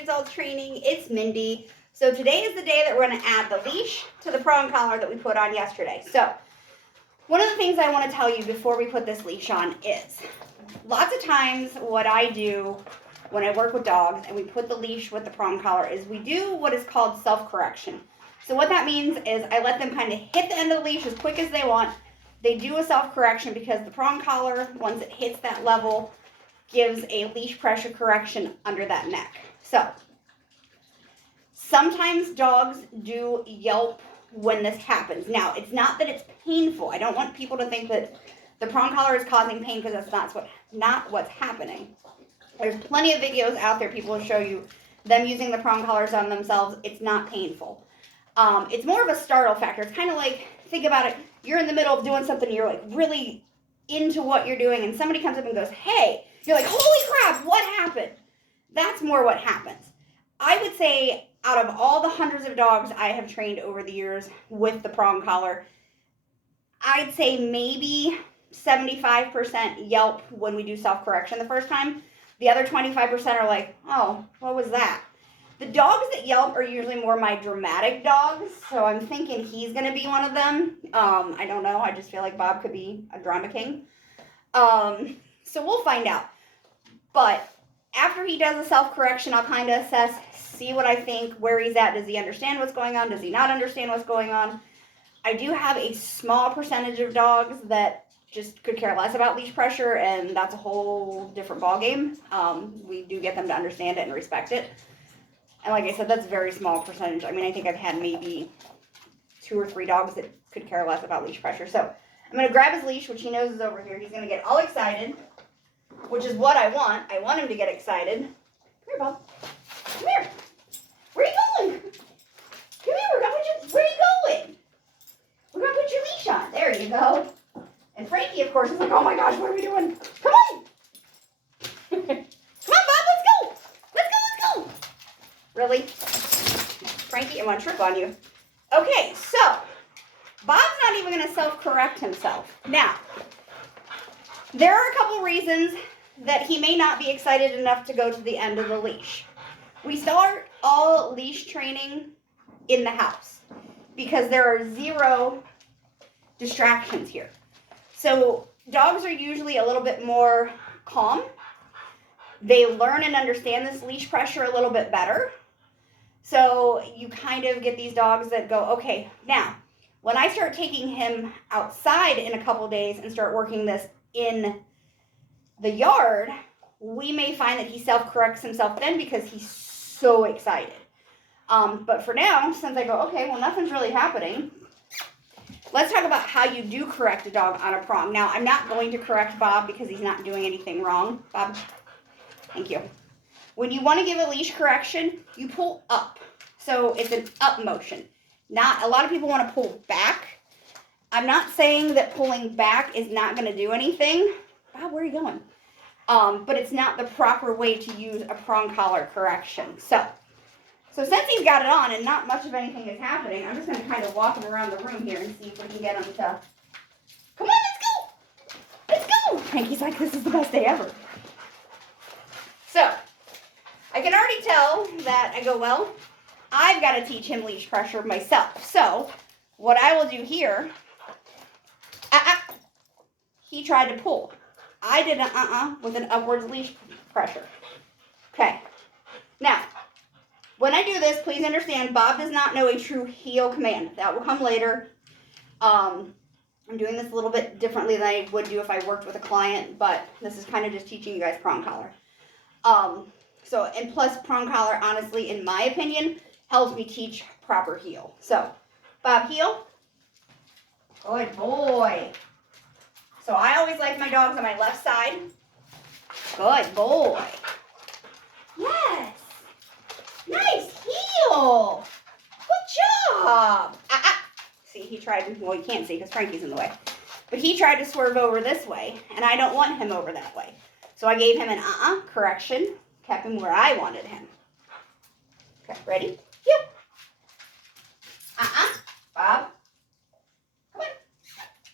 Results Training. It's Mindy. So today is the day that we're going to add the leash to the prong collar that we put on yesterday. So one of the things I want to tell you before we put this leash on is lots of times what I do when I work with dogs and we put the leash with the prong collar is we do what is called self-correction. So what that means is I let them kind of hit the end of the leash as quick as they want. They do a self-correction because the prong collar, once it hits that level, gives a leash pressure correction under that neck. So sometimes dogs do yelp when this happens. Now, it's not that it's painful. I don't want people to think that the prong collar is causing pain because that's not what's happening. There's plenty of videos out there. People will show you them using the prong collars on themselves. It's not painful. It's more of a startle factor. It's kind of like, think about it. You're in the middle of doing something. You're like really into what you're doing. And somebody comes up and goes, hey. You're like, holy crap, what happened? That's more what happens. I would say out of all the hundreds of dogs I have trained over the years with the prong collar, I'd say maybe 75% yelp when we do self-correction the first time. The other 25% are like, oh, what was that? The dogs that yelp are usually more my dramatic dogs, so I'm thinking he's going to be one of them. I don't know. I just feel like Bob could be a drama king. So we'll find out. But after he does a self-correction, I'll kind of assess, see what I think, where he's at. Does he understand what's going on? Does he not understand what's going on? I do have a small percentage of dogs that just could care less about leash pressure, and that's a whole different ballgame. We do get them to understand it and respect it. And like I said, that's a very small percentage. I mean, I think I've had maybe 2 or 3 dogs that could care less about leash pressure. So I'm going to grab his leash, which he knows is over here. He's going to get all excited, which is what I want. I want him to get excited. Come here, Bob. Come here. Where are you going? Come here. Where are you going? We're going to put your leash on. There you go. And Frankie, of course, is like, oh my gosh, what are we doing? Come on. Come on, Bob. Let's go. Let's go. Really? Frankie, I want to trip on you. Okay, so Bob's not even going to self-correct himself. Now, there are a couple reasons that he may not be excited enough to go to the end of the leash. We start all leash training in the house because there are 0 distractions here. So dogs are usually a little bit more calm. They learn and understand this leash pressure a little bit better. So you kind of get these dogs that go, okay, now, when I start taking him outside in a couple days and start working this in the yard, we may find that he self-corrects himself then because he's so excited. But for now, since I go, okay, well, nothing's really happening, let's talk about how you do correct a dog on a prong. Now, I'm not going to correct Bob because he's not doing anything wrong. Bob, thank you. When you want to give a leash correction, you pull up. So it's an up motion. Not a lot of people want to pull back. I'm not saying that pulling back is not going to do anything. Bob, where are you going? But it's not the proper way to use a prong collar correction. So since he's got it on and not much of anything is happening, I'm just going to kind of walk him around the room here and see if we can get him to, come on, let's go. Let's go. Frankie's like, this is the best day ever. So I can already tell that I go, well, I've got to teach him leash pressure myself. So what I will do here, he tried to pull. I did an with an upwards leash pressure. Okay. Now, when I do this, please understand, Bob does not know a true heel command. That will come later. I'm doing this a little bit differently than I would do if I worked with a client, but this is kind of just teaching you guys prong collar. And plus prong collar, honestly, in my opinion, helps me teach proper heel. So, Bob, heel. Good boy. So I always like my dogs on my left side. Good boy. Yes. Nice heel. Good job. See, he tried, well, you can't see because Frankie's in the way. But he tried to swerve over this way, and I don't want him over that way. So I gave him an correction, kept him where I wanted him. Okay, ready? Heel. Bob. Come on.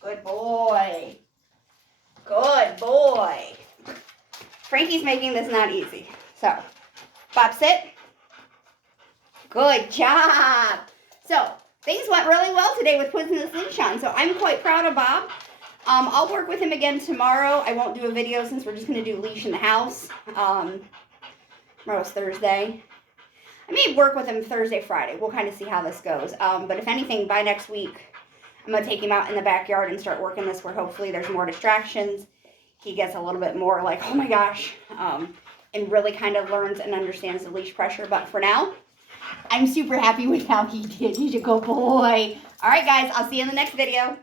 Good boy. Good boy. Frankie's making this not easy. So, Bob, sit. Good job. So, things went really well today with putting this leash on. So, I'm quite proud of Bob. I'll work with him again tomorrow. I won't do a video since we're just going to do leash in the house. Tomorrow's Thursday. I may work with him Thursday, Friday. We'll kind of see how this goes. But if anything, by next week, I'm going to take him out in the backyard and start working this where hopefully there's more distractions. He gets a little bit more like, oh my gosh, and really kind of learns and understands the leash pressure. But for now, I'm super happy with how he did. He's a good boy. All right, guys, I'll see you in the next video.